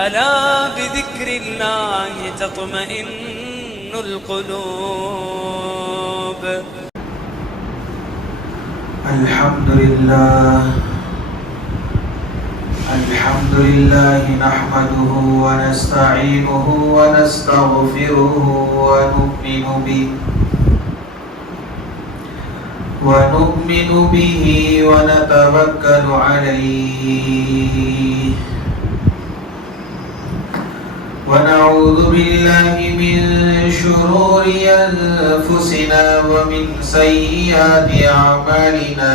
ألا بذكر الله تطمئن القلوب. الحمد لله نحمده ونستعينه ونستغفره ونؤمن به ونتوكل عليه ونعوذ بالله من شرور أنفسنا ومن سيئات أعمالنا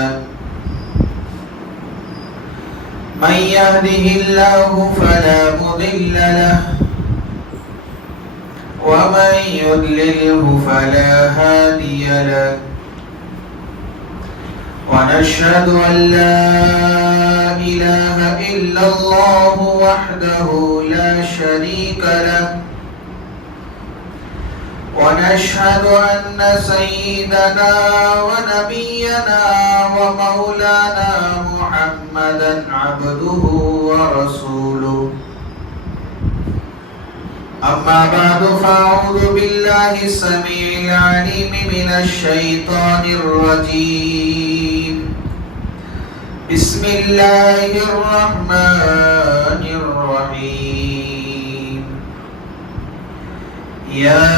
من يهده الله فلا مضل له ومن يضلله فلا هادي له ونشهد أن لا إله إلا الله وحده لا شريك له ونشهد أن سيدنا ونبينا ومولانا محمدا عبده ورسوله. أما بعد فأعوذ بالله السميع العليم من الشيطان الرجيم. بسم الله الرحمن الرحيم. يا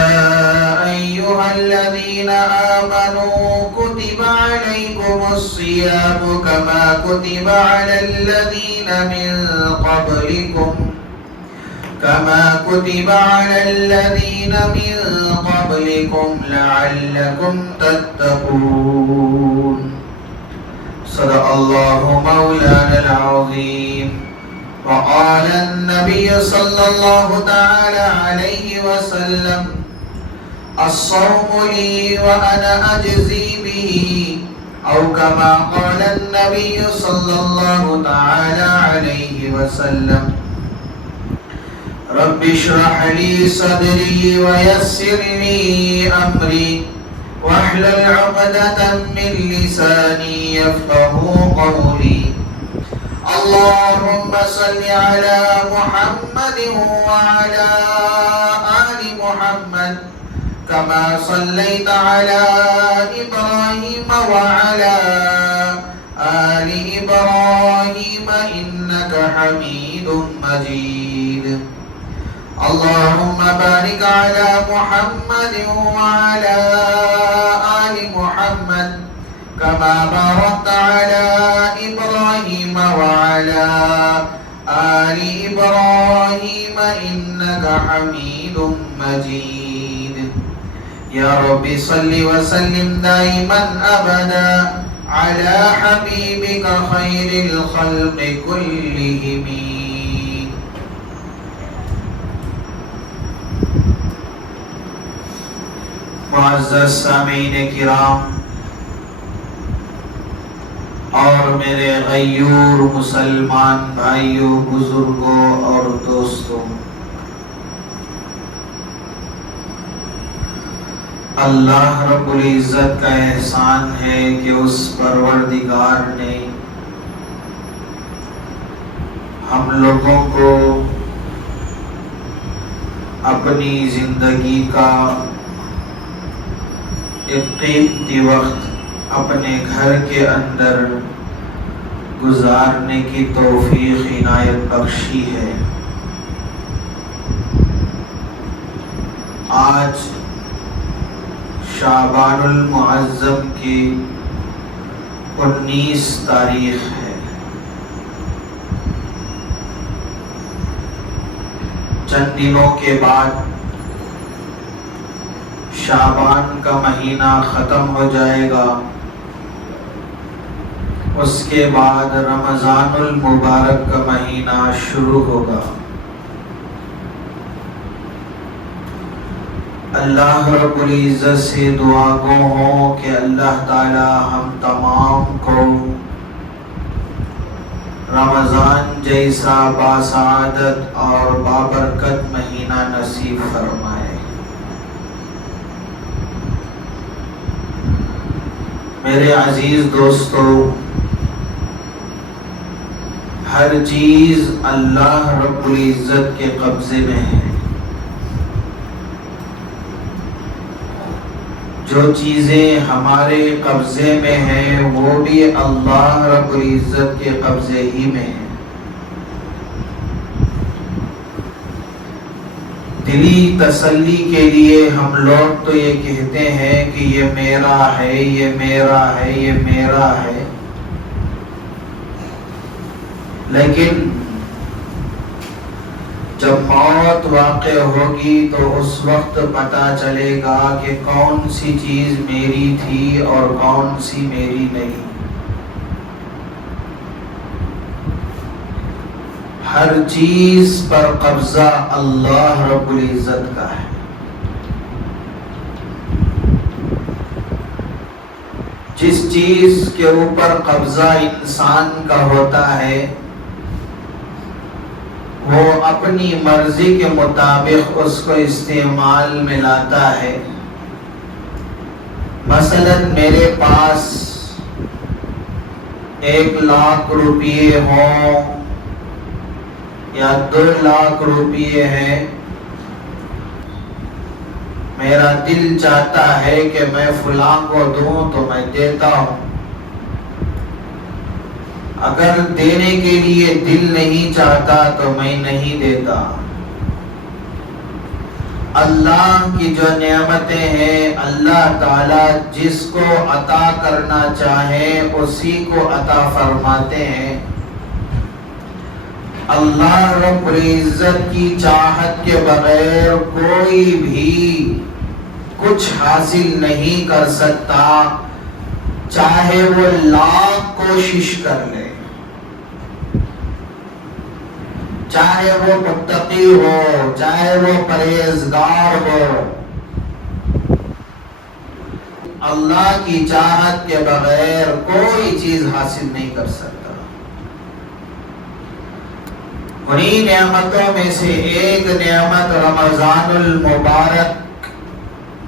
أيها الذين آمنوا كتب عليكم الصيام كما كتب على الذين من قبلكم لعلكم تتقون. صدق الله مولانا العظيم. وقال النبي صلى الله تعالى عليه وسلم: الصوم لي وأنا أجزي به، أو كما قال النبي صلى الله تعالى عليه وسلم: رب اشرح لي صدري ويسر لي أمري واحلل عقدة من لساني يفقه قولي. اللهم صل على محمد وعلى آل محمد كما صليت على إبراهيم وعلى آل إبراهيم إنك حميد مجيد. اللهم بارك على محمد وعلى آل محمد كما باركت على إبراهيم وعلى آل إبراهيم إنك حميد مجيد. يا رب صل وسلم دائما أبدا على حبيبك خير الخلق كلهم. معزز سامعین کرام اور میرے غیور مسلمان بھائیوں، بزرگوں اور دوستوں، اللہ رب العزت کا احسان ہے کہ اس پروردگار نے ہم لوگوں کو اپنی زندگی کا ایک قیمتی وقت اپنے گھر کے اندر گزارنے کی توفیق عنایت بخشی ہے۔ آج شعبان المعظم کی 19 تاریخ ہے۔ چند دنوں کے بعد شعبان کا مہینہ ختم ہو جائے گا، اس کے بعد رمضان المبارک کا مہینہ شروع ہوگا۔ اللہ رب العزت سے دعا گو ہوں کہ اللہ تعالی ہم تمام کو رمضان جیسا باسعادت اور بابرکت مہینہ نصیب فرمائے۔ میرے عزیز دوستو، ہر چیز اللہ رب العزت کے قبضے میں ہے. جو چیزیں ہمارے قبضے میں ہیں وہ بھی اللہ رب العزت کے قبضے ہی میں ہیں. دلی تسلی کے لیے ہم لوگ تو یہ کہتے ہیں کہ یہ میرا ہے، یہ میرا ہے، یہ میرا ہے، لیکن جب موت واقع ہوگی تو اس وقت پتہ چلے گا کہ کون سی چیز میری تھی اور کون سی میری نہیں. ہر چیز پر قبضہ اللہ رب العزت کا ہے. جس چیز کے اوپر قبضہ انسان کا ہوتا ہے وہ اپنی مرضی کے مطابق اس کو استعمال میں لاتا ہے. مثلا میرے پاس 1,00,000 روپیے ہوں یا 2,00,000 روپیے ہیں، میرا دل چاہتا ہے کہ میں فلاں کو دوں تو میں دیتا ہوں. اگر دینے کے لیے دل نہیں چاہتا تو میں نہیں دیتا. اللہ کی جو نعمتیں ہیں اللہ تعالیٰ جس کو عطا کرنا چاہے اسی کو عطا فرماتے ہیں. اللہ رب العزت کی چاہت کے بغیر کوئی بھی کچھ حاصل نہیں کر سکتا، چاہے وہ 1,00,000 کوشش کر لے، چاہے وہ متقی ہو، چاہے وہ پرہیزگار ہو. اللہ کی چاہت کے بغیر کوئی چیز حاصل نہیں کر سکتا. انہی نعمتوں میں سے ایک نعمت رمضان المبارک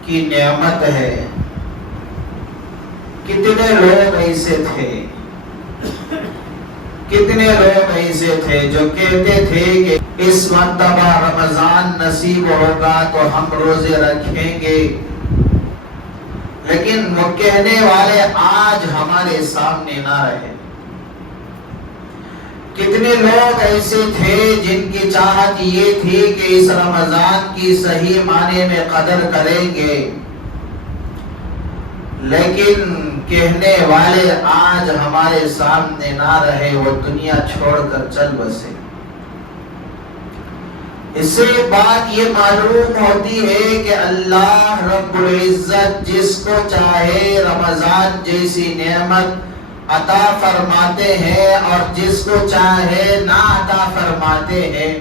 کی نعمت ہے. کتنے لوگ ایسے تھے، کتنے لوگ ایسے تھے جو کہتے تھے کہ اس مرتبہ رمضان نصیب ہوگا تو ہم روزے رکھیں گے، لیکن وہ کہنے والے آج ہمارے سامنے نہ رہے. کتنے لوگ ایسے تھے جن کی چاہت یہ تھی کہ اس رمضان کی صحیح معنی میں قدر کریں گے، لیکن کہنے والے آج ہمارے سامنے نہ رہے، وہ دنیا چھوڑ کر چل بسے. اس سے بات یہ معلوم ہوتی ہے کہ اللہ رب العزت جس کو چاہے رمضان جیسی نعمت عطا فرماتے ہیں اور جس کو چاہے نہ عطا فرماتے ہیں.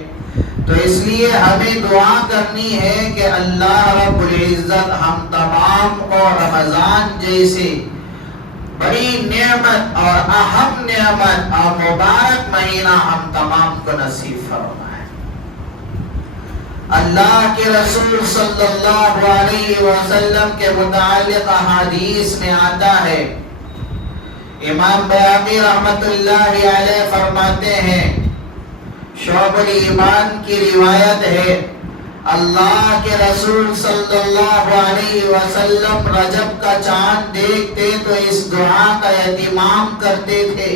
تو اس لیے ہمیں دعا کرنی ہے کہ اللہ رب العزت ہم تمام کو رمضان جیسے بڑی نعمت اور اہم نعمت اور مبارک مہینہ ہم تمام کو نصیب فرمائے. اللہ کے رسول صلی اللہ علیہ وسلم کے متعلق احادیث میں آتا ہے، امام بیہقی رحمت اللہ علیہ فرماتے ہیں، شعب الایمان کی روایت ہے، اللہ کے رسول صلی اللہ علیہ وسلم رجب کا چاند دیکھتے تو اس دعا کا اہتمام کرتے تھے،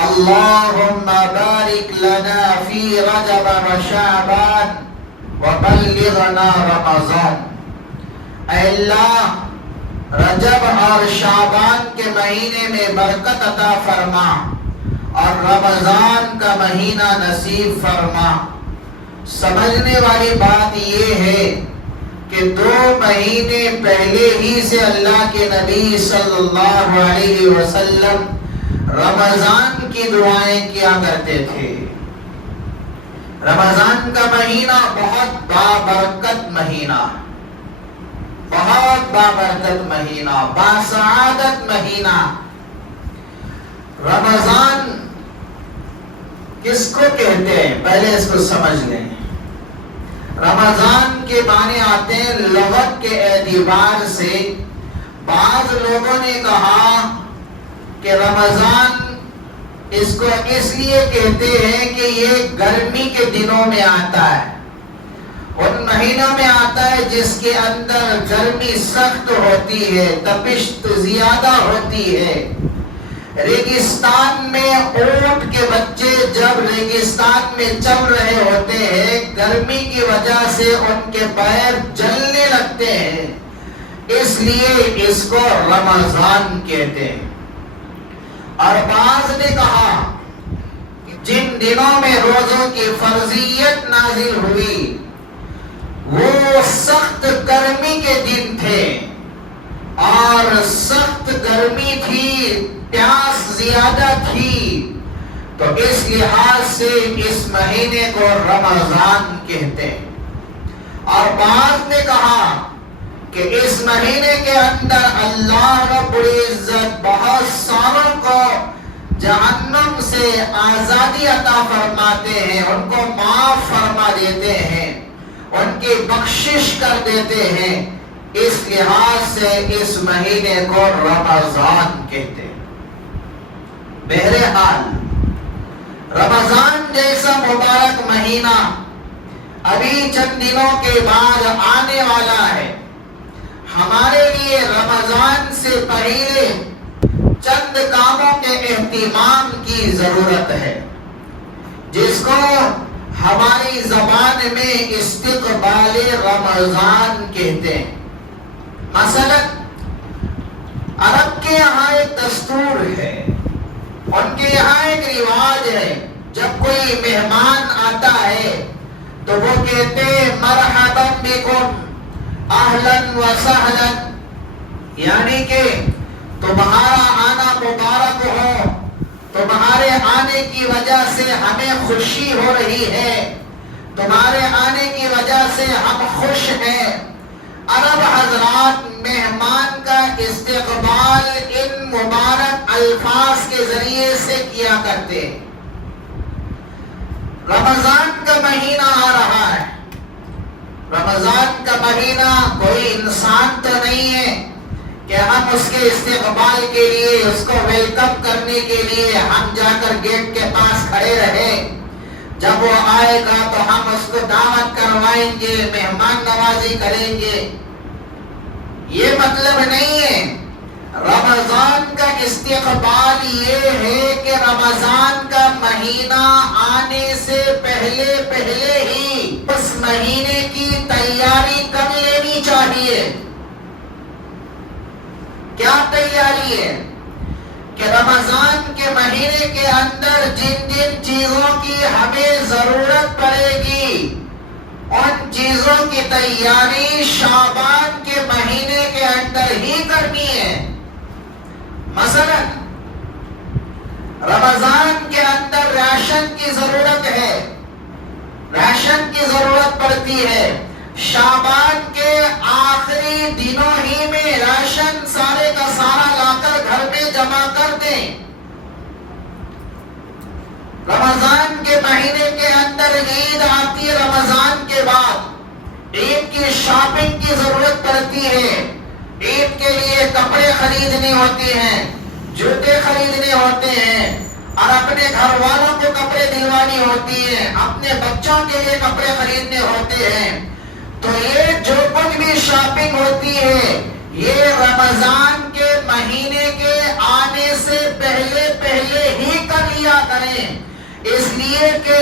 اللہم بارک لنا فی رجب و شعبان وبلغنا رمضان. اے اللہ رجب اور شعبان کے مہینے میں برکت عطا فرما اور رمضان کا مہینہ نصیب فرما. سمجھنے والی بات یہ ہے کہ 2 مہینے پہلے ہی سے اللہ کے نبی صلی اللہ علیہ وسلم رمضان کی دعائیں کیا کرتے تھے. رمضان کا مہینہ بہت بابرکت مہینہ، بہت بابرکت مہینہ، باسعادت مہینہ. رمضان کس کو کہتے ہیں پہلے اس کو سمجھ لیں. رمضان کے معنی آتے ہیں لغت کے اعتبار سے. بعض لوگوں نے کہا کہ رمضان اس کو اس لیے کہتے ہیں کہ یہ گرمی کے دنوں میں آتا ہے، ان مہینوں میں آتا ہے جس کے اندر گرمی سخت ہوتی ہے، تپش زیادہ ہوتی ہے۔ ریگستان میں اونٹ کے بچے جب ریگستان میں چل رہے ہوتے ہیں، گرمی کی وجہ سے ان کے پیر جلنے لگتے ہیں، اس لیے اس کو رمضان کہتے ہیں۔ اور بعض نے کہا کہ جن دنوں میں روزوں کی فرضیت نازل ہوئی وہ سخت گرمی کے دن تھے، اور سخت گرمی تھی، پیاس زیادہ تھی، تو اس لحاظ سے اس مہینے کو رمضان کہتے ہیں۔ اور بعض نے کہا کہ اس مہینے کے اندر اللہ رب العزت بہت ساروں کو جہنم سے آزادی عطا فرماتے ہیں، ان کو معاف فرما دیتے ہیں، ان کی بخشش کر دیتے ہیں، اس لحاظ سے اس مہینے کو رمضان کہتے ہیں۔ بہرحال رمضان جیسا مبارک مہینہ ابھی چند دنوں کے بعد آنے والا ہے۔ ہمارے لیے رمضان سے پہلے چند کاموں کے اہتمام کی ضرورت ہے، جس کو ہماری زبان میں استقبال رمضان کہتے ہیں۔ مثلا عرب کے یہاں ایک دستور ہے، ان کے یہاں ایک رواج ہے، جب کوئی مہمان آتا ہے تو وہ کہتے ہیں مرحبا بکم اہلاً و سہلاً، یعنی کہ تمہارا آنا مبارک ہو، تمہارے آنے کی وجہ سے ہمیں خوشی ہو رہی ہے، تمہارے آنے کی وجہ سے ہم خوش ہیں۔ عرب حضرات مہمان کا استقبال ان مبارک الفاظ کے ذریعے سے کیا کرتے ہیں۔ رمضان کا مہینہ آ رہا ہے، رمضان کا مہینہ کوئی انسان تو نہیں ہے کہ ہم اس کے استقبال کے لیے، اس کو ویلکم کرنے کے لیے ہم جا کر گیٹ کے پاس کھڑے رہیں، جب وہ آئے گا تو ہم اس کو دعوت کروائیں گے، مہمان نوازی کریں گے۔ یہ مطلب نہیں ہے۔ رمضان کا استقبال یہ ہے کہ رمضان کا مہینہ آنے سے پہلے ہی اس مہینے کی تیاری کر لینی چاہیے۔ کیا تیاری ہے؟ کہ رمضان کے مہینے کے اندر جن جن چیزوں کی ہمیں ضرورت پڑے گی، ان چیزوں کی تیاری شعبان کے مہینے کے اندر ہی کرنی ہے۔ مثلا رمضان کے اندر راشن کی ضرورت ہے، راشن کی ضرورت پڑتی ہے، شعبان کے آخری دنوں ہی میں راشن سارے کا سارا لا کر گھر میں جمع کر دیں۔ رمضان کے مہینے کے اندر عید آتی ہے، رمضان کے بعد عید کی شاپنگ کی ضرورت پڑتی ہے، عید کے لیے کپڑے خریدنے ہوتے ہیں، جوتے خریدنے ہوتے ہیں، اور اپنے گھر والوں کو کپڑے دلوانی ہوتی ہیں، اپنے بچوں کے لیے کپڑے خریدنے ہوتے ہیں۔ تو یہ جو کچھ بھی شاپنگ ہوتی ہے یہ رمضان کے مہینے کے آنے سے پہلے ہی کر لیا کریں، اس لیے کہ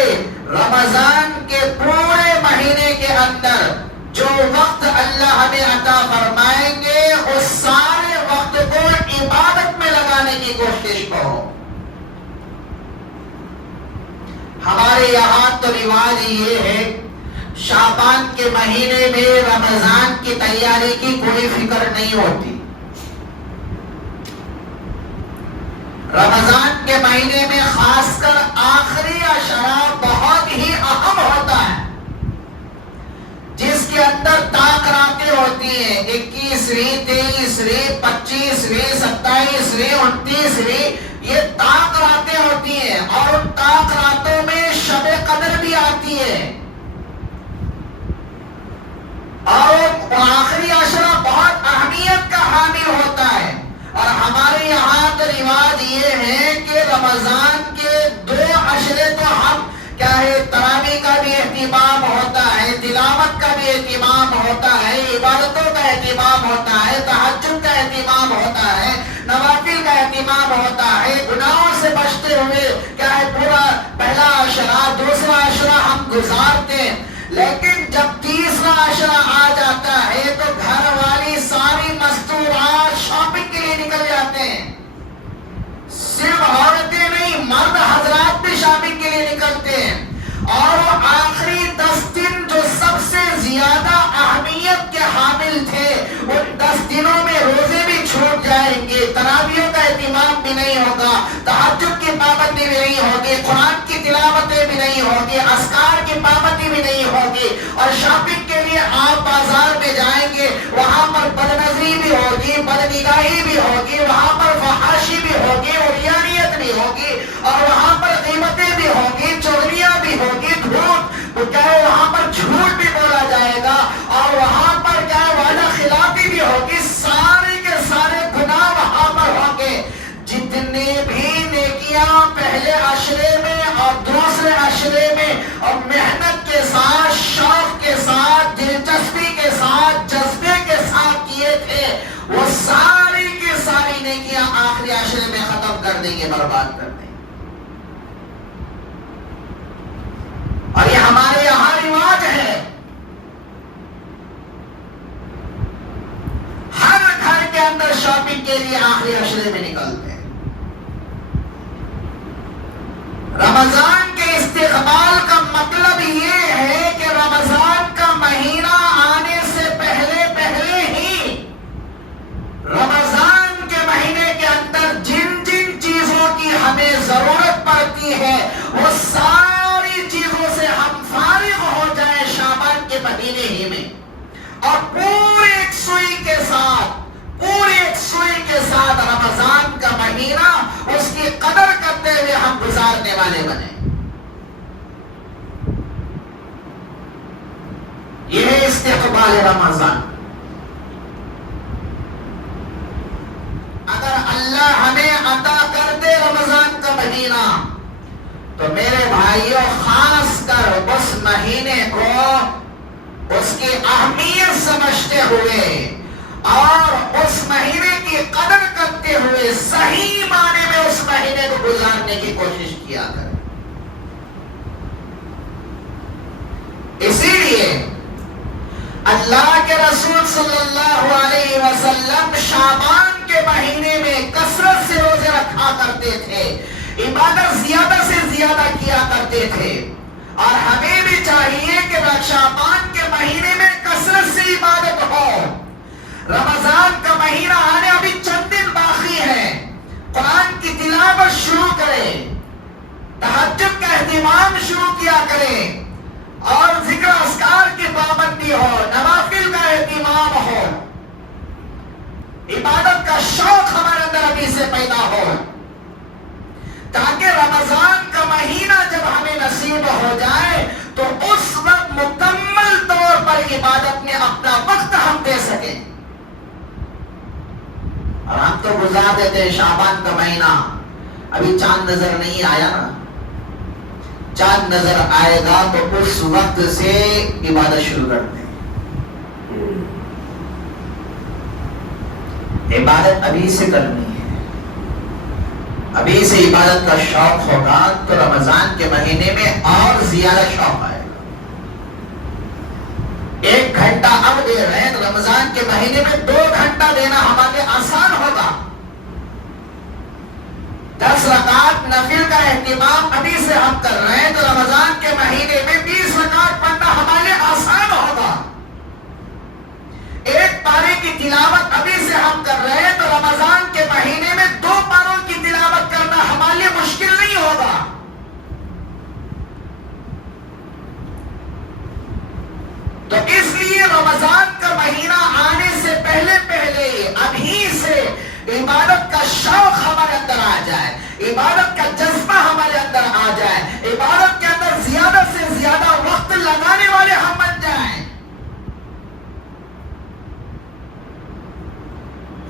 رمضان کے پورے مہینے کے اندر جو وقت اللہ ہمیں عطا فرمائیں گے اس سارے وقت کو عبادت میں لگانے کی کوشش کرو۔ ہمارے یہاں تو رواج یہ ہے، شعبان کے مہینے میں رمضان کی تیاری کی کوئی فکر نہیں ہوتی۔ رمضان کے مہینے میں خاص کر آخری عشرہ بہت ہی اہم ہوتا ہے، جس کے اندر طاق راتیں ہوتی ہیں، 21ویں، 23ویں، 25ویں، 27ویں، 29ویں، یہ طاق راتیں ہوتی ہیں، اور ان طاق راتوں میں شب قدر بھی آتی ہے، اور آخری عشرہ بہت اہمیت کا حامل ہوتا ہے۔ اور ہمارے یہاں تو رواج یہ ہے کہ رمضان کے کیا ہے تراویح کا بھی اہتمام ہوتا ہے، تلاوت کا بھی اہتمام ہوتا ہے، عبادتوں کا اہتمام ہوتا ہے، تہجد کا اہتمام ہوتا ہے، نوافل کا اہتمام ہوتا ہے، گناہوں سے بچتے ہوئے کیا ہے پورا پہلا عشرہ دوسرا عشرہ ہم گزارتے ہیں، لیکن جب تیسرا عشرہ آ جاتا ہے تو گھر والی ساری مستورات شاپنگ کے لیے نکل جاتے ہیں۔ صرف عورتیں نہیں، مرد حضرات بھی شاپنگ کے لیے نکلتے ہیں، اور وہ آخری 10 دن جو سب سے زیادہ اہمیت کے حامل تھے، ان 10 دنوں میں روزے بھی چھوٹ جائیں گے، تراویحوں کا اہتمام بھی نہیں ہوگا، تہجد کی پابندی بھی نہیں ہوگی، قرآن کی تلاوتیں بھی نہیں ہوگی، اذکار کی پابندی بھی نہیں ہوگی، اور شاپنگ کے لیے آپ بازار میں جائیں گے، وہاں پر بدنظری بھی ہوگی، بدنگاہی بھی ہوگی، وہاں پر فحاشی بھی ہوگی، عریانیت بھی ہوگی، اور وہاں پر قیمتیں بھی ہوگی، چوریاں بھی ہوگی، کیا ہے وہاں پر جھوٹ بھی بولا جائے گا، اور وہاں پر کیا ہے وعدہ خلافی بھی ہوگی، سارے کے سارے گناہ وہاں پر ہوں گے۔ جتنے بھی نیکیاں پہلے عشرے میں اور دوسرے عشرے میں اور محنت کے ساتھ، شوق کے ساتھ، دلچسپی کے ساتھ، جذبے کے ساتھ کیے تھے، وہ ساری کی ساری نیکیاں آخری عشرے میں ختم کر دیں گے، برباد کر دیں گے۔ اور یہ ہمارے یہاں رواج ہے، ہر گھر کے اندر شاپنگ کے لیے آخری عشرے میں نکلتے ہیں۔ رمضان کے استقبال کا مطلب یہ ہے کہ رمضان کا مہینہ آنے سے پہلے پہلے ہی رمضان کے مہینے کے اندر جن جن چیزوں کی ہمیں ضرورت پڑتی ہے وہ ساری چیزوں سے ہم فارغ ہو جائیں شعبان کے مہینے ہی میں، اور پورے ایک سوئی کے ساتھ رمضان کا مہینہ اس کی قدر کرتے ہوئے ہم گزارنے والے بنے۔ یہ ہے استقبال رمضان۔ اگر اللہ ہمیں عطا کر دے رمضان کا مہینہ تو میرے بھائیوں خاص کر اس مہینے کو اس کی اہمیت سمجھتے ہوئے اور اس مہینے کی قدر کرتے ہوئے صحیح معنی میں اس مہینے کو گزارنے کی کوشش کیا کریں۔ اسی لیے اللہ کے رسول صلی اللہ علیہ وسلم شعبان کے مہینے میں کثرت سے روزے رکھا کرتے تھے، عبادت زیادہ سے زیادہ کیا کرتے تھے، اور ہمیں بھی چاہیے کہ شعبان کے مہینے میں کثرت سے عبادت ہو۔ رمضان کا مہینہ آنے ابھی چند دن باقی ہے، قرآن کی تلاوت شروع کریں، تہجد کا اہتمام شروع کیا کریں، اور ذکر اذکار کی پابندی ہو، نوافل کا اہتمام ہو، عبادت کا شوق ہمارے اندر ابھی سے پیدا ہو، تاکہ رمضان کا مہینہ جب ہمیں نصیب ہو جائے تو اس وقت مکمل طور پر عبادت میں اپنا وقت ہم دے سکیں۔ اور ہم تو گزار دیتے ہیں شعبان کا مہینہ، ابھی چاند نظر نہیں آیا نا، چاند نظر آئے گا تو اس وقت سے عبادت شروع کر دیں۔ عبادت ابھی سے کرنی ہے، ابھی سے عبادت کا شوق ہوگا تو رمضان کے مہینے میں اور زیادہ شوق آئے گا۔ 1 گھنٹہ اب دے رہے ہیں تو رمضان کے مہینے میں 2 گھنٹہ دینا ہمارے آسان ہوگا۔ 10 رکعت نفل کا اہتمام ابھی سے ہم کر رہے ہیں تو رمضان کے مہینے میں 20 رکعت پڑھنا ہمارے آسان ہوگا۔ 1 پارے کی تلاوت ابھی سے ہم کر رہے ہیں تو رمضان کے مہینے میں 2 پاروں کی تلاوت کرنا ہمارے لیے مشکل نہیں ہوگا۔ تو اس لیے رمضان کا مہینہ آنے سے پہلے پہلے ابھی سے عبادت کا شوق ہمارے اندر آ جائے، عبادت کا جذبہ ہمارے اندر آ جائے، عبادت کے اندر زیادہ سے زیادہ وقت لگانے والے ہم بن جائیں۔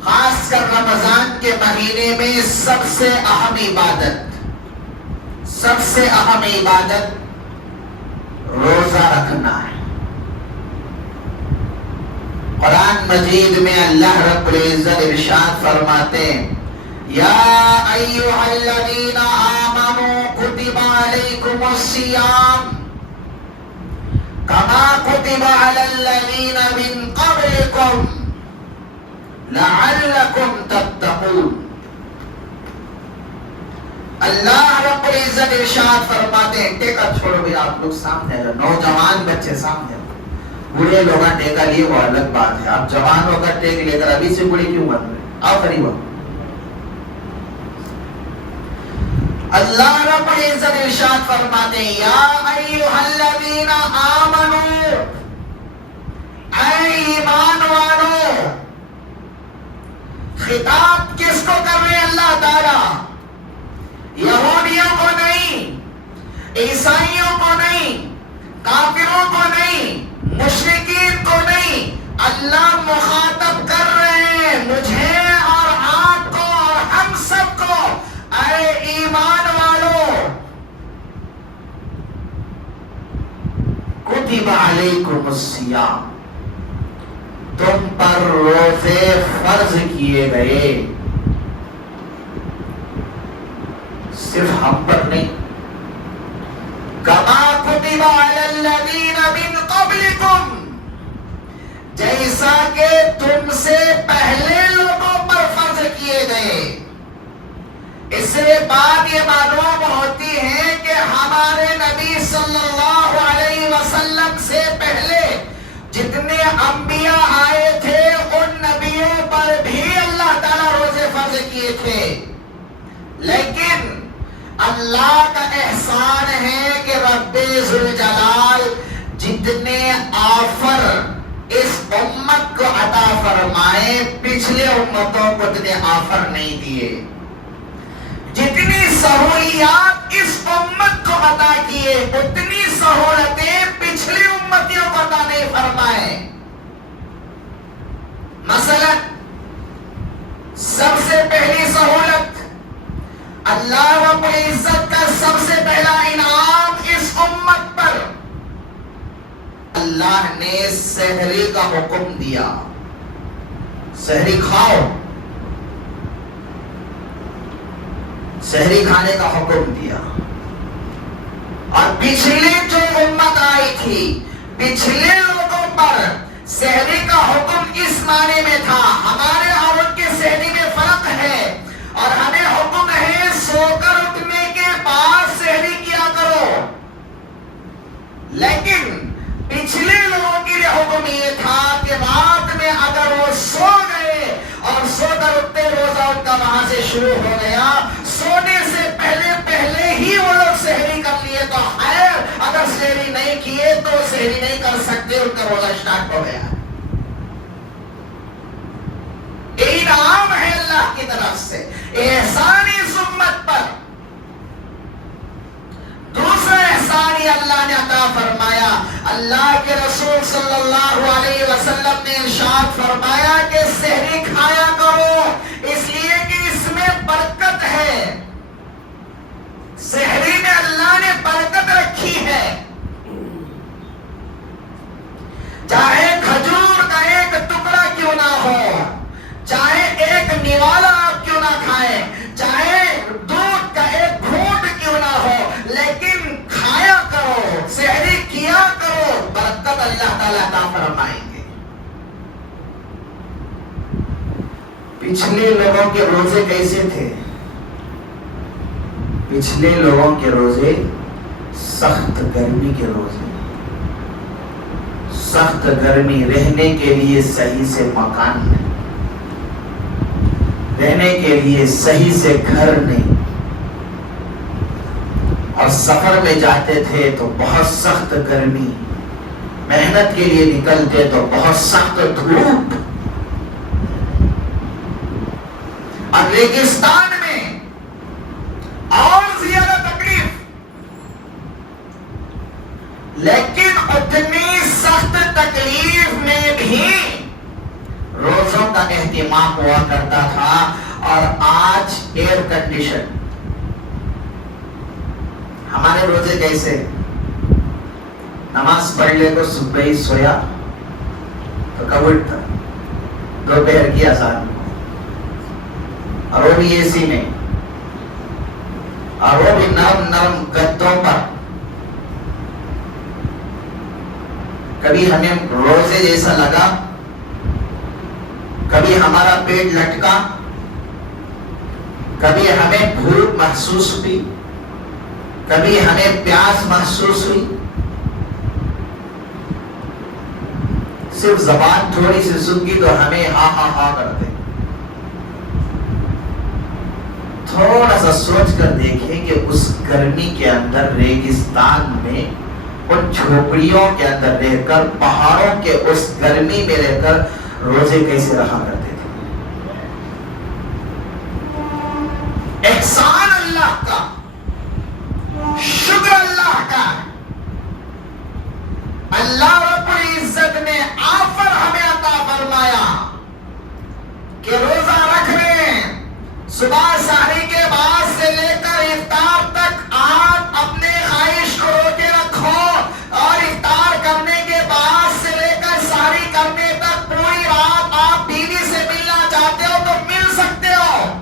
خاص کر رمضان کے مہینے میں سب سے اہم عبادت روزہ رکھنا ہے۔ قرآن مجید میں اللہ رب العزت ارشاد فرماتے ہیں یا ایھا الذین آمنوا کتب علیکم الصیام کما کتب علی الذین من قبلکم لعلکم تتقون۔ اللہ رب العزت ارشاد فرماتے ہیں، ٹیکا چھوڑو بھی آپ لوگ سامنے، نوجوان بچے سامنے، بوڑھے لوگ ٹیکا لیے وہ الگ بات ہے، آپ جوان ہو کر ٹیک لے کر ابھی سے بوڑھے کیوں بن رہے؟ آؤ قریب ہو۔ اللہ رب العزت ارشاد فرماتے ہیں یا ایھا الذین آمنوا، اے ایمان والو۔ خطاب کس کو کر رہے ہیں اللہ تعالی؟ یہودیوں کو نہیں، عیسائیوں کو نہیں، کافروں کو نہیں، مشرکین کو نہیں، اللہ مخاطب کر رہے ہیں مجھے اور آپ کو اور ہم سب کو۔ اے ایمان والو، کتب علیکم الصیام، تم پر روزے فرض کیے گئے، صرف ہم پر نہیں، کما کتب علی الذین من قبلکم، جیسا کہ تم سے پہلے لوگوں پر فرض کیے گئے۔ اس سے بات یہ معلوم ہوتی ہے کہ ہمارے نبی صلی اللہ علیہ وسلم سے پہلے جتنے انبیاء آئے تھے ان نبیوں پر بھی اللہ تعالیٰ روزے فرض کیے تھے، لیکن اللہ کا احسان ہے کہ رب ذوالجلال جتنے آفر اس امت کو عطا فرمائے پچھلے امتوں کو اتنے آفر نہیں دیے، جتنی سہولیات اس امت کو عطا کیے اتنی سہولتیں پچھلی امتیوں کو عطا نہیں فرمائے۔ مثلا سب سے پہلی سہولت، اللہ رب العزت کا سب سے پہلا انعام اس امت پر، اللہ نے سحری کا حکم دیا، سحری کھاؤ، سحری کھانے کا حکم دیا۔ اور پچھلے جو امت آئی تھی پچھلے لوگوں پر سحری کا حکم اس معنی میں تھا، ہمارے اور ان کے سحری میں فرق ہے، اور ہمیں حکم ہے سو کر اٹھنے کے بعد سحری کیا کرو، لیکن پچھلے لوگوں کے لیے حکم یہ تھا کہ رات میں اگر وہ سو گئے اور سو کر اٹھتے روزہ ان کا وہاں سے شروع ہو گیا، سونے سے پہلے ہی وہ لوگ سحری کر لیے تو خیر، اگر سحری نہیں کیے تو سحری نہیں کر سکتے، ان کا روزہ اسٹارٹ ہو گیا۔ یہ انعام ہے اللہ کی طرف سے، احسان اس امت پر۔ دوسرا احسان یہ اللہ نے عطا فرمایا، اللہ کے رسول صلی اللہ علیہ وسلم نے ارشاد فرمایا کہ سحری کھایا کرو، اس لیے کہ اس میں برکت ہے، سحری میں اللہ نے برکت رکھی ہے۔ چاہے کھجور کا ایک ٹکڑا کیوں نہ ہو، چاہے ایک نوالا آپ کیوں نہ کھائیں، چاہے دودھ کا ایک گھونٹ کیوں نہ ہو، لیکن کھایا کرو، سحری کیا کرو، برکت اللہ تعالیٰ عطا فرمائیں گے۔ پچھلے لوگوں کے روزے کیسے تھے؟ پچھلے لوگوں کے روزے سخت گرمی کے روزے، سخت گرمی، رہنے کے لیے صحیح سے مکان نہیں، رہنے کے لیے صحیح سے گھر نہیں، اور سفر میں جاتے تھے تو بہت سخت گرمی، محنت کے لیے نکلتے تو بہت سخت دھوپ، اور ریگستان میں اور زیادہ تکلیف، لیکن اتنی سخت تکلیف میں بھی روزوں کا اہتمام ہوا کرتا تھا۔ اور آج ایئر کنڈیشن، ہمارے روزے کیسے؟ نماز پڑھ لے تو صبح ہی سویا تو کب اٹھتا؟ دوپہر کی اذان میں، اور وہ بھی اے سی میں، اور وہ بھی نرم نرم گدوں پر. کبھی ہمیں روزے جیسا لگا، کبھی ہمارا پیٹ لٹکا، کبھی ہمیں بھوک محسوس ہوئی، کبھی ہمیں پیاس محسوس ہوئی. صرف زبان تھوڑی سی سوکھی تو ہمیں ہاں ہاں ہاں کرتے. تھوڑا سا سوچ کر دیکھیں کہ اس گرمی کے اندر، ریگستان میں، ان جھوپڑیوں کے اندر رہ کر، پہاڑوں کے اس گرمی میں رہ کر روزے کیسے رہا کرتے تھے. احسان اللہ کا، شکر اللہ کا. اللہ رب العزت نے آفر ہمیں عطا فرمایا کہ روزہ رکھ لیں. صبح سحری کے بعد سے لے کر افطار تک آپ اپنے خواہش کو روکے رکھو، اور افطار کرنے کے بعد سے لے کر سحری کرنے تک پوری رات آپ بیوی سے ملنا چاہتے ہو تو مل سکتے ہو.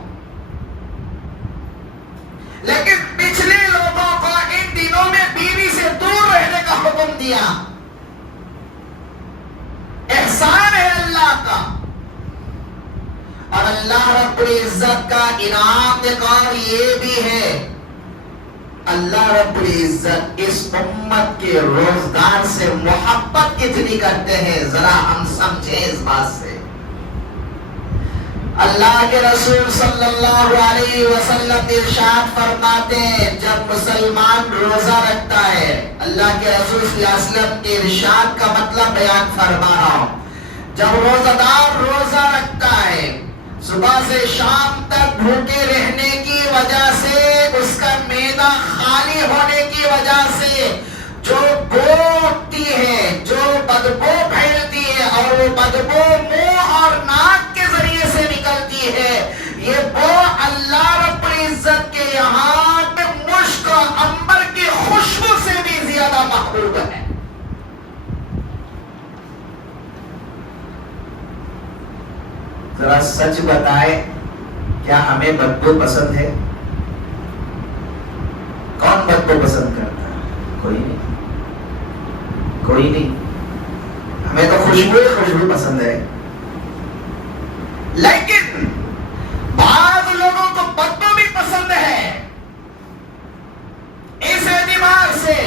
لیکن پچھلے لوگوں کو ان دنوں میں بیوی سے دور رہنے کا حکم دیا. احسان ہے اللہ کا. اور اللہ رب العزت کا انعام ایک اور یہ بھی ہے، اللہ رب العزت اس امت کے روزگار سے محبت کتنی کرتے ہیں ذرا ہم سمجھیں اس بات سے. اللہ کے رسول صلی اللہ علیہ وسلم ارشاد فرماتے ہیں جب مسلمان روزہ رکھتا ہے، اللہ کے رسول صلی اللہ علیہ وسلم کے ارشاد کا مطلب بیان فرما رہا ہوں، جب روزہ دار روزہ رکھتا ہے، صبح سے شام تک بھوکے رہنے کی وجہ سے، اس کا معدہ خالی ہونے کی وجہ سے جو بو اٹھتی ہے، جو بدبو پھیلتی ہے، اور وہ بدبو منہ اور ناک کے ذریعے سے نکلتی ہے، یہ بو اللہ رب العزت کے یہاں پہ مشک اور عنبر کی خوشبو سے بھی زیادہ محبوب ہے. ذرا سچ بتائے، کیا ہمیں بدبو پسند ہے؟ کون بدبو پسند کرتا ہے؟ کوئی نہیں، کوئی نہیں. ہمیں تو خوشبو پسند ہے. لیکن بعض لوگوں کو بدبو بھی پسند ہے. اس اعتبار سے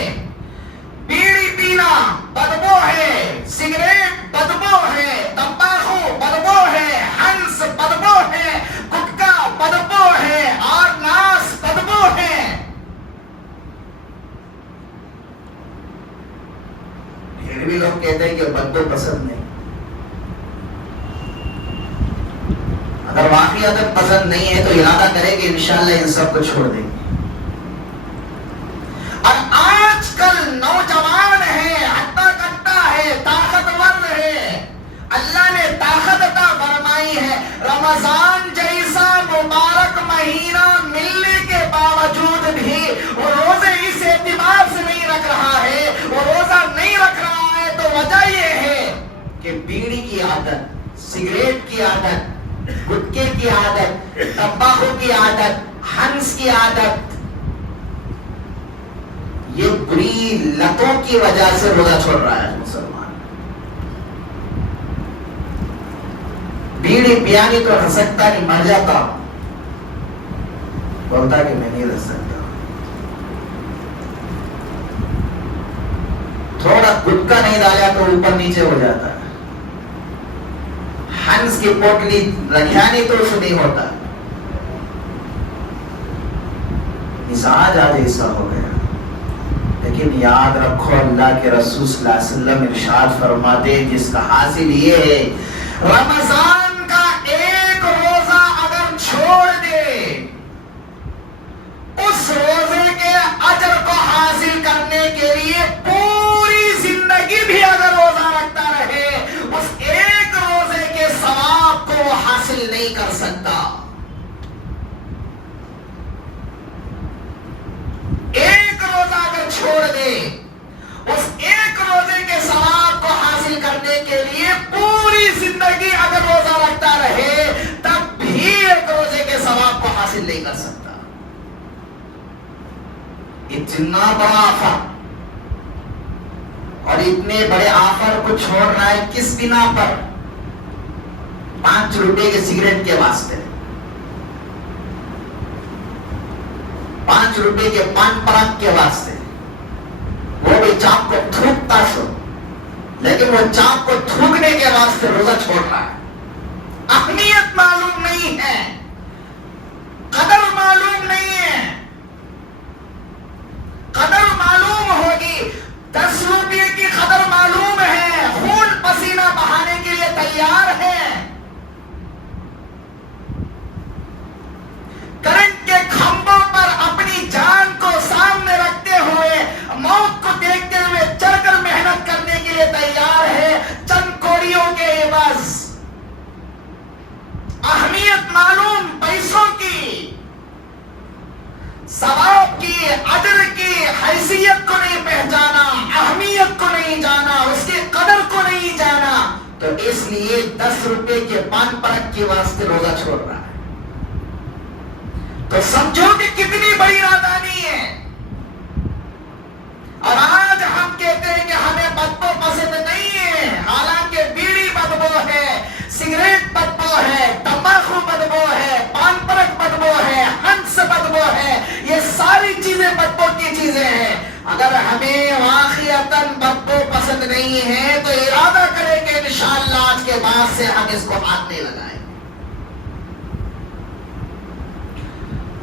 بیڑی پینا بدبو ہے، سگریٹ بدبو ہے، تمباکو بدبو ہے، ہنس بدبو ہے، گٹکا بدبو ہے، اور ناس بدبو ہے. پھر بھی لوگ کہتے ہیں کہ بدبو پسند نہیں. اگر واقعات پسند نہیں ہے تو ارادہ کریں کہ انشاءاللہ ان سب کو چھوڑ دیں گے. اور آج کل نوجوان ہے، ہٹا کٹا ہے، طاقتور ہے، اللہ نے طاقت عطا فرمائی ہے. رمضان جیسا مبارک مہینہ ملنے کے باوجود بھی وہ روزے اس اعتبار سے نہیں رکھ رہا ہے. وہ روزہ نہیں رکھ رہا ہے تو وجہ یہ ہے کہ بیڑی کی عادت، سگریٹ کی عادت، گٹکے کی عادت، تمباکو کی عادت، ہنس کی عادت، یہ بری لتوں کی وجہ سے روزہ چھوڑ رہا ہے مسلمان. بیڑی پیانی تو رہ سکتا نہیں، مر جاتا، بولتا کہ میں نہیں رہ سکتا. تھوڑا گٹکا نہیں ڈالا تو اوپر نیچے ہو جاتا. ہنس کی پوٹلی رکھیانی تو اسے نہیں ہوتا. مزاج آج ایسا ہو گیا. لیکن یاد رکھو اللہ کے رسول صلی اللہ علیہ وسلم ارشاد فرماتے ہیں جس کا حاصل یہ ہے، رمضان کا ایک روزہ اگر چھوڑ دے، اس روزے کے اجر کو حاصل کرنے کے لیے پوری زندگی بھی اگر روزہ رکھتا رہے، اس ایک روزے کے ثواب کو وہ حاصل نہیں کر سکتا. ایک روزہ اگر چھوڑ دے، اس ایک اتنا بڑا آفر، اور اتنے بڑے آفر کو چھوڑ رہا ہے کس بنا پر؟ 5 روپے کے سگریٹ کے واسطے، 5 روپے کے پان پراگ کے واسطے، وہ بھی چاپ کو تھوکتا سو، لیکن وہ چاپ کو تھوکنے کے واسطے روزہ چھوڑ رہا ہے۔ اہمیت معلوم نہیں ہے، قدر معلوم نہیں ہے۔ قدر معلوم ہوگی، 10 روپے کی قدر معلوم ہے، خون پسینہ بہانے کے لیے تیار ہے۔ کرنٹ کے کھمبوں پر اپنی جان کو سامنے رکھتے ہوئے، موت کو دیکھتے ہوئے چڑھ کر محنت کرنے کے لیے تیار ہے، چند کوڑیوں کے عوض۔ اہمیت معلوم پیسوں کی، ثواب کی، اجر کی حیثیت کو نہیں پہچانا، اہمیت کو نہیں جانا، اس کی قدر کو نہیں جانا، تو اس لیے 10 روپے کے پان پرک کے واسطے روزہ چھوڑ رہا ہے۔ تو سمجھو کہ کتنی بڑی نادانی ہے۔ اور آج ہم کہتے ہیں کہ ہمیں بدبو پسند نہیں ہے، حالانکہ بیڑی بدبو ہے، سگریٹ بدبو ہے، تمباکو بدبو ہے، پان پرک بدبو ہے، ہنس بدبو ہے، یہ ساری چیزیں بدبو کی چیزیں ہیں۔ اگر ہمیں واقعتاً بدبو پسند نہیں ہے تو ارادہ کریں کہ انشاءاللہ آج کے بعد سے ہم اس کو ہاتھ نہیں لگائیں۔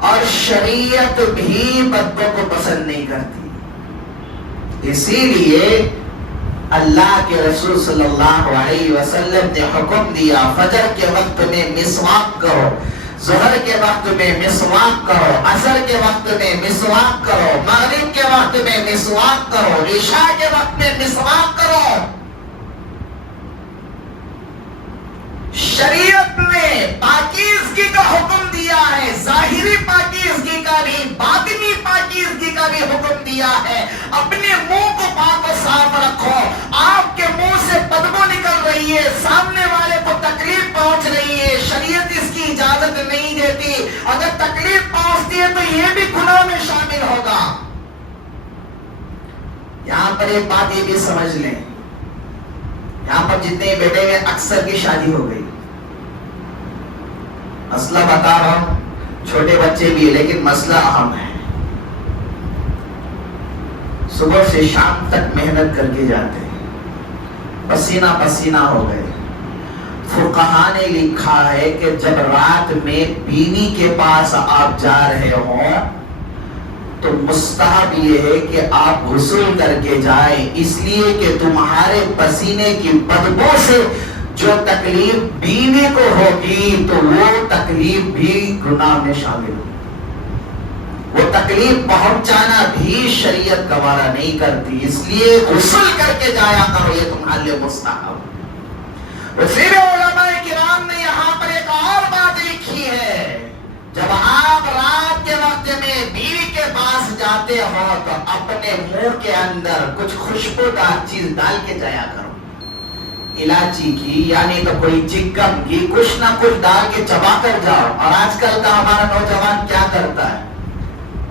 اور شریعت بھی بدبو کو پسند نہیں کرتی، اسی لیے اللہ کے رسول صلی اللہ علیہ وسلم نے حکم دیا فجر کے وقت میں مسواک کرو، ظہر کے وقت میں مسواک کرو، عصر کے وقت میں مسواک کرو، مغرب کے وقت میں مسواک کرو، عشاء کے وقت میں مسواک کرو۔ شریعت نے پاکیزگی کا حکم دیا ہے، ظاہری پاکیزگی کا بھی، باطنی پاکیزگی کا بھی حکم دیا ہے۔ اپنے منہ کو پاک و صاف رکھو۔ آپ کے منہ سے بدبو نکل رہی ہے، سامنے والے کو تکلیف پہنچ رہی ہے، شریعت اس کی اجازت نہیں دیتی۔ اگر تکلیف پہنچتی ہے تو یہ بھی گناہ میں شامل ہوگا۔ یہاں پر ایک بات یہ بھی سمجھ لیں، یہاں پر جتنے بیٹے ہیں اکثر کی شادی ہو گئی، مسئلہ بتا رہا ہوں، چھوٹے بچے بھی ہے لیکن مسئلہ اہم ہے۔ صبح سے شام تک محنت کر کے جاتے ہیں، پسینہ پسینہ ہو گئے۔ فقہاء نے لکھا ہے کہ جب رات میں بیوی کے پاس آپ جا رہے ہوں تو مستحب یہ ہے کہ آپ غسل کر کے جائیں، اس لیے کہ تمہارے پسینے کی بدبو سے جو تکلیف بیوی کو ہوگی تو وہ تکلیف بھی گناہ میں شامل ہوگی، وہ تکلیف پہنچانا بھی شریعت گوارا نہیں کرتی، اس لیے غسل کر کے جایا کرو، یہ تمہارے لیے مستحب۔ پھر علماء کرام نے یہاں پر ایک اور بات لکھی ہے، جب آپ رات کے وقت میں بیوی کے پاس جاتے ہو تو اپنے منہ کے اندر کچھ خوشبودار چیز ڈال کے جایا کرو، الائچی کی یعنی تو کوئی چکم کی، کچھ نہ کچھ ڈال کے چبا کر جاؤ۔ اور آج کل کا ہمارا نوجوان کیا کرتا ہے،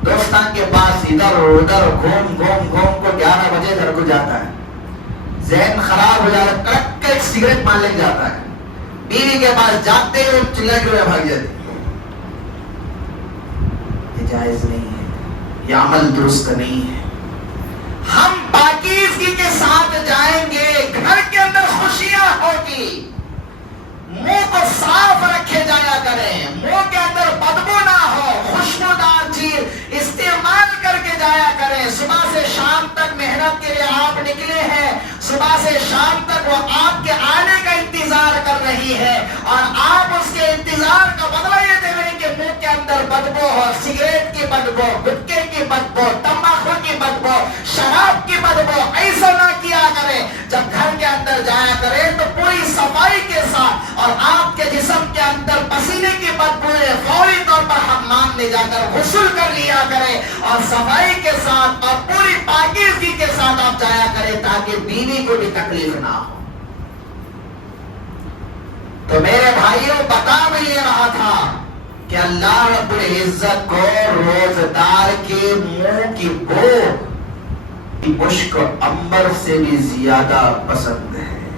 دوستان کے پاس ادھر ادھر گھوم گھوم گھوم کو 11 بجے گھر کو جاتا ہے، ذہن خراب ہو جاتا ہے، کڑک کے ایک سگریٹ مان لے جاتا ہے، بیوی کے پاس جاتے ہوئے چلا کے بھاگ جاتی۔ یہ جائز نہیں ہے، یہ عمل درست نہیں ہے۔ ہم پاکیزگی کے ساتھ جائیں گے، گھر کے اندر خوشیاں ہوگی، منہ کو صاف رکھے جایا کریں، منہ کے اندر بدبو نہ ہو، خوشبودار چیز استعمال کر کے جایا کریں۔ صبح سے شام تک محنت کے لیے آپ نکلے ہیں، صبح سے شام تک وہ آپ کے آنے کا انتظار کر رہی ہے، اور آپ اس کے انتظار کا بدلہ یہ دے رہے ہیں کہ منہ کے اندر بدبو ہو، سگریٹ کی بدبو، گٹکے کی بدبو، تمباکو کی بدبو، شراب کی بدبو، ایسا نہ کیا کریں۔ جب گھر کے اندر جایا کریں تو پوری صفائی کے ساتھ، اور آپ کے جسم کے اندر پسینے کی بدبو ہے، فوری طور پر حمام میں جا کر غسل کر لیا کریں، اور صفائی کے ساتھ اور پوری پاکیزگی کے ساتھ آپ جایا کریں تاکہ بیوی کو بھی تکلیف نہ ہو۔ تو میرے بھائیوں بتا بھی یہ رہا تھا کہ اللہ رب العزت کو روزدار کے منہ کی بو مشک عنبر سے بھی زیادہ پسند ہے۔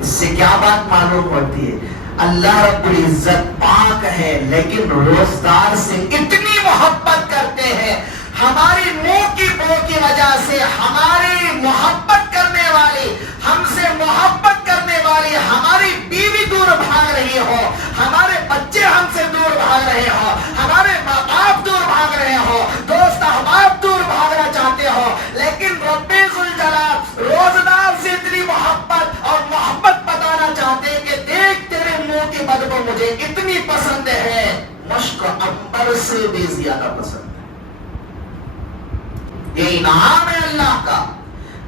اس سے کیا بات معلوم ہوتی ہے؟ اللہ رب العزت پاک ہے لیکن روزدار سے اتنی محبت کرتے ہیں، ہماری منہ کی بو کی وجہ سے ہماری محبت کرنے والی، ہم سے محبت کرنے والی ہماری بیوی دور بھاگ رہی ہو، ہمارے بچے ہم سے دور بھاگ رہے ہو، ہمارے ماں باپ دور بھاگ رہے ہو، دوست احباب دور بھاگنا چاہتے ہو، لیکن رب ذوالجلال روزدار سے اتنی محبت اور محبت بتانا چاہتے ہیں کہ دیکھ تیرے منہ کی بدبو مجھے اتنی پسند ہے، مشک عنبر سے بھی زیادہ پسند ہے۔ یہ انعام ہے اللہ کا۔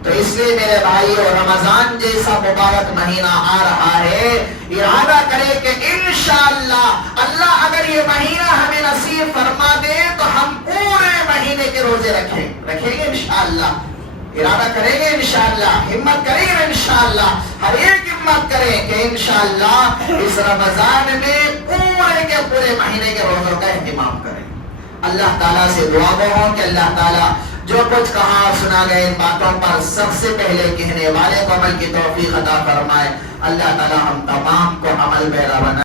تو اس لیے میرے بھائیو، رمضان جیسا مبارک مہینہ آ رہا ہے، ارادہ کرے کہ انشاءاللہ اللہ اگر یہ مہینہ ہمیں نصیب فرما دے تو ہم پورے مہینے کے روزے رکھیں گے انشاءاللہ، ارادہ کریں گے انشاءاللہ، ہمت کریں گے انشاءاللہ، ہر ایک ہمت کریں کہ انشاءاللہ اس رمضان میں پورے کے پورے مہینے کے روزوں کا اہتمام کریں۔ اللہ تعالیٰ سے دعا ہو کہ اللہ تعالیٰ جو کچھ کہا سنا گئے ان باتوں پر سب سے پہلے کہنے والے کو عمل کی توفیق عطا فرمائے۔ اللہ تعالیٰ ہم تمام کو عمل پیرا بنائے۔